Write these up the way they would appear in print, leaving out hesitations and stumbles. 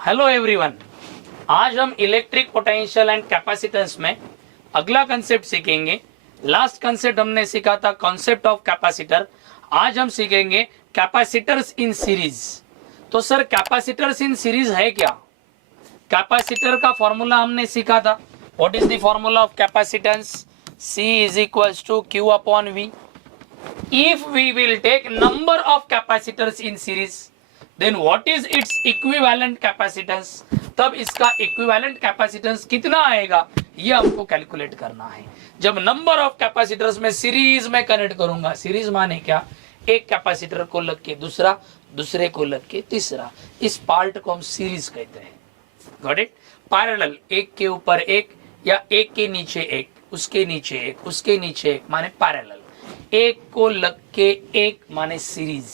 Hello everyone, आज हम electric potential and capacitance में अगला कंसेप्ट सीखेंगे। लास्ट कंसेप्ट हमने सीखा था कॉन्सेप्ट ऑफ कैपेसिटर। आज हम सीखेंगे कैपेसिटर्स इन सीरीज। तो सर कैपेसिटर्स इन सीरीज है क्या? कैपेसिटर का फॉर्मूला हमने सीखा था। What is the formula of capacitance? C is equals to Q upon V. If we will take number of capacitors in series, then what is its equivalent capacitance? तब इसका equivalent capacitance कितना आएगा ये हमको calculate करना है। जब number of capacitors में सीरीज में कनेक्ट करूंगा, सीरीज माने क्या? एक कैपेसिटर को लग के दूसरा, दूसरे को लग के तीसरा, इस पार्ट को हम सीरीज कहते हैं। Got it? पैरेलल, एक के ऊपर एक या एक के नीचे एक, उसके नीचे एक, उसके नीचे एक माने पैरेलल, एक को लग के एक माने series.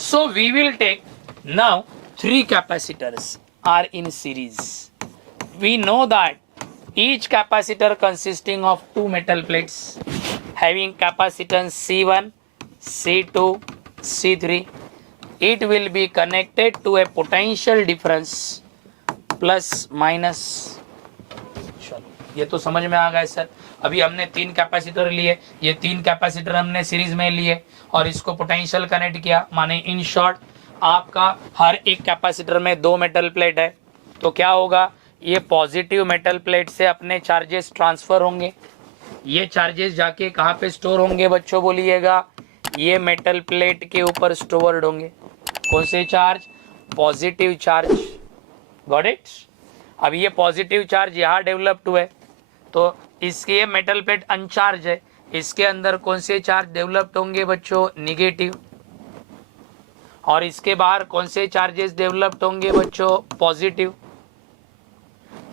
So we will take now 3 capacitors are in series. We know that each capacitor consisting of 2 metal plates having capacitance C1, C2, C3. It will be connected to a potential difference plus minus. ये तो समझ में आ गया sir. अभी हमने 3 capacitor लिए, ये 3 capacitor हमने सीरीज में लिए और इसको पोटेंशियल कनेक्ट किया। माने इन शॉर्ट आपका हर एक कैपेसिटर में 2 मेटल प्लेट है, तो क्या होगा? ये पॉजिटिव मेटल प्लेट से अपने चार्जेस ट्रांसफर होंगे। ये चार्जेस जाके कहाँ पे स्टोर होंगे बच्चों बोलिएगा? ये मेटल प्लेट के ऊपर स्टोर्ड होंगे। कौन से charge? Positive charge. Got it? अब ये पॉजिटिव चार्ज यहाँ डेवलप्ड हुए, तो इसके मेटल प्लेट अनचार्ज है, इसके अंदर कौन से चार्ज डेवलप्ड होंगे बच्चों? निगेटिव। और इसके बाहर कौन से चार्जेस डेवलप्ड होंगे बच्चों? पॉजिटिव।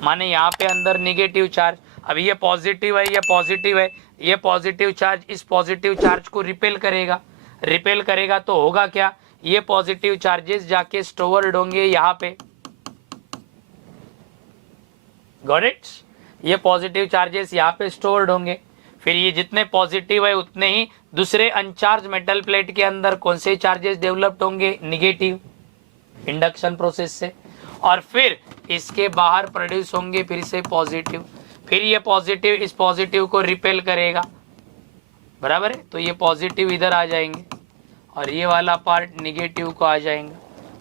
माने यहाँ पे अंदर निगेटिव चार्ज। अब ये पॉजिटिव है, ये पॉजिटिव है, ये पॉजिटिव चार्ज इस पॉजिटिव चार्ज को रिपेल करेगा। रिपेल करेगा तो होगा क्या? ये पॉजिटिव चार्जेस जाके स्टोर्ड होंगे यहाँ पे। Got it? ये पॉजिटिव चार्जेस यहाँ पे स्टोर्ड होंगे। फिर ये जितने पॉजिटिव है उतने ही दूसरे अनचार्ज मेटल प्लेट के अंदर कौन से चार्जेस डेवलप्ड होंगे? निगेटिव, इंडक्शन प्रोसेस से। और फिर इसके बाहर प्रोड्यूस होंगे फिर से पॉजिटिव। फिर ये पॉजिटिव इस पॉजिटिव को रिपेल करेगा, बराबर है? तो ये पॉजिटिव इधर आ जाएंगे और ये वाला पार्ट निगेटिव को आ जाएंगे,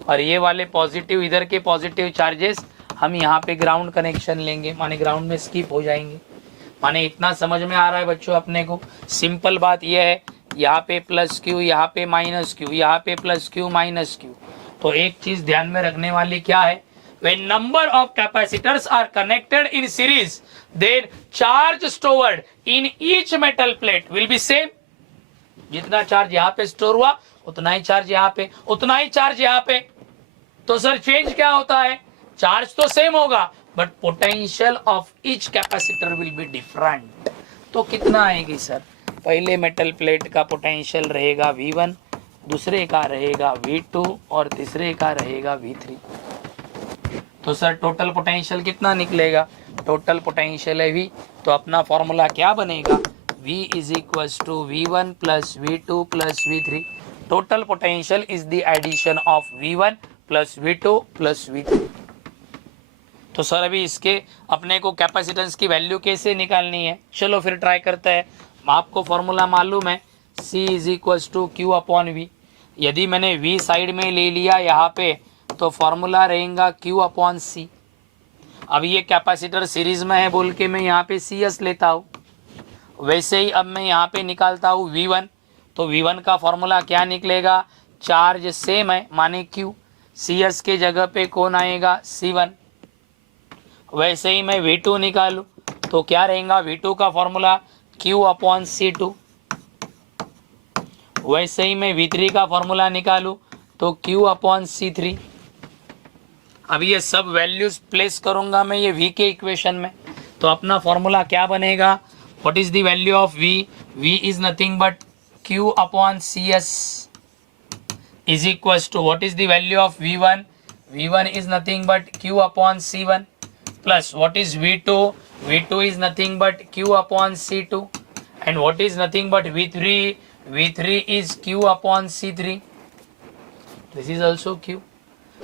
और ये वाले पॉजिटिव इधर के पॉजिटिव चार्जेस हम यहाँ पे ग्राउंड कनेक्शन लेंगे, माने ग्राउंड में स्किप हो जाएंगे। माने इतना समझ में आ रहा है बच्चों अपने को? सिंपल बात यह है, यहाँ पे प्लस क्यू, यहाँ पे माइनस क्यू, यहाँ पे प्लस क्यू माइनस क्यू। तो एक चीज ध्यान में रखने वाली क्या है? When number of capacitors are connected in series, then charge stored in each metal plate will be same. जितना चार्ज यहाँ पे स्टोर हुआ उतना ही चार्ज यहाँ पे, उतना ही चार्ज यहाँ पे। तो सर चेंज क्या होता है? चार्ज तो सेम होगा but potential of each capacitor will be different. तो कितना आएगी सर? पहले मेटल प्लेट का पोटेंशियल रहेगा V1, दूसरे का रहेगा V2 और तीसरे का रहेगा V3। तो सर टोटल पोटेंशियल कितना निकलेगा? टोटल पोटेंशियल है V, तो अपना फॉर्मूला क्या बनेगा? V is equals to V1 plus V2 plus V3। Total potential is the addition of V1 plus V2 plus V3। तो सर अभी इसके अपने को कैपेसिटेंस की वैल्यू कैसे निकालनी है? चलो फिर ट्राई करते हैं। आपको फॉर्मूला मालूम है, C is equals to Q upon V। यदि मैंने V साइड में ले लिया यहाँ पे तो फॉर्मूला रहेगा Q अपॉन C। अब ये कैपेसिटर सीरीज में है बोल के मैं यहाँ पे CS लेता हूँ। वैसे ही अब मैं यहाँ पे निकालता हूँ V1, तो V1 का फॉर्मूला क्या निकलेगा? चार्ज सेम है माने Q, CS के जगह पे कौन आएगा? C1। वैसे ही मैं V2 निकालूं तो क्या रहेगा? V2 का फॉर्मूला Q अपॉन C2। वैसे ही मैं V3 का फॉर्मूला निकालूं तो Q अपॉन C3। अब ये सब वैल्यूज प्लेस करूंगा मैं ये V के इक्वेशन में, तो अपना फॉर्मूला क्या बनेगा? What is the value of V? V is nothing but Q upon CS is equals to what is the value of V1? V1 is nothing but Q upon C1 plus what is V2? V2 is nothing but Q upon C2, and what is nothing but V3? V3 is Q upon C3. This is also Q.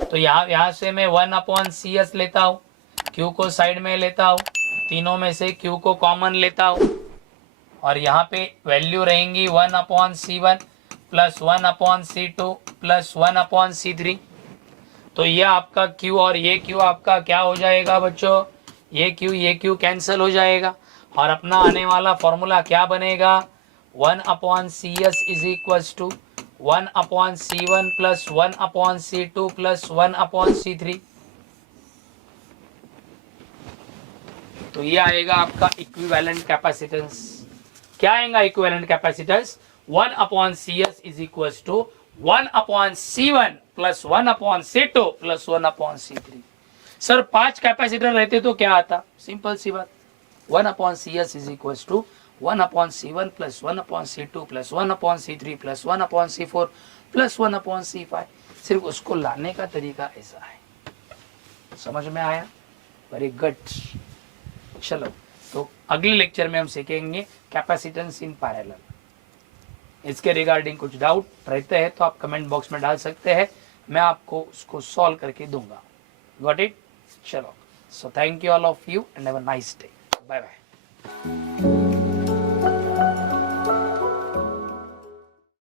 तो यहाँ से मैं 1/CS लेता हूँ, Q को side में लेता हूँ, तीनों में से Q को कॉमन लेता हूँ और यहाँ पे वैल्यू रहेंगी 1/C1 plus 1/C2 plus 1/C3। तो ये आपका Q और ये Q आपका क्या हो जाएगा बच्चों, ये Q कैंसिल हो जाएगा और अपना आने वाला फॉर्मूला क्या बनेगा, 1/CS is equal to 1/C1 plus 1/C2 plus 1/C3। तो ये आएगा आपका इक्विवेलेंट कैपेसिटेंस। क्या आएगा equivalent capacitance, 1/CS is equal to 1/C1 plus 1/C2 plus 1/C3। Sir 5 capacitor रहते तो क्या आता, सिंपल सी बात, 1/CS is equal to 1/C1 plus 1/C2 plus 1/C3 plus 1/C4 plus 1/C5। सिर्फ उसको लाने का तरीका ऐसा है, समझ में आया, वेरी गुड। चलो तो अगले लेक्चर में हम सीखेंगे कैपेसिटेंस इन पैरेलल। इसके रिगार्डिंग कुछ डाउट रहते हैं तो आप कमेंट बॉक्स में डाल सकते हैं, मैं आपको उसको सॉल्व करके दूंगा। Got it? चलो, so thank you all of you and have a nice day, bye bye.